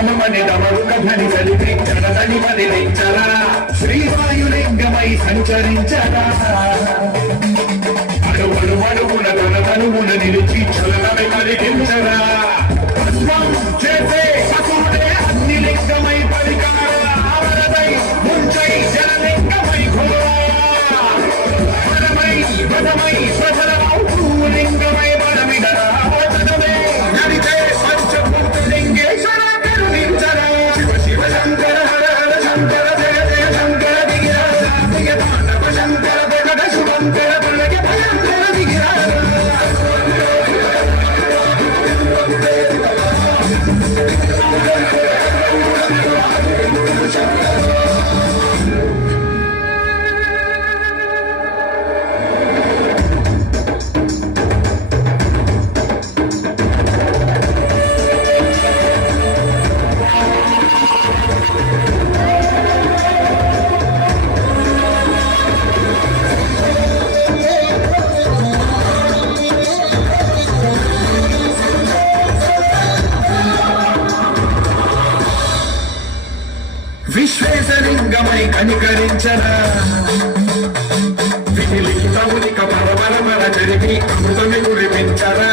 ఢమఢమమని డమరుక ధ్వని కలిపి జడదని వదిలించరా శ్రీవాయులింగమై సంచరించరా అడుగున తనతనువున నిలిచి చలనమై కలిగించరా భస్మం చేసే అసురుడే అగ్ని లింగమై పరికార ఆవరదై ముంచై జలలింగమై ఘోరా పదమై ప్రజలమౌ లింగమై బలమిడరా వదనమే నడిచే పంచభూతలింగేశ్వర కరుణించరా శివ శివ శంకర హర హర శంకర జయ జయ శంకర దిగిరా దిగ తాండవ శంకర జగద శుభంకర ప్రళయ భయంకర దిగిరా విశ్వేశలింగమై కనికరించరా విలితమునిక పరమరమర జరిపి అమృతమి కురిపించరా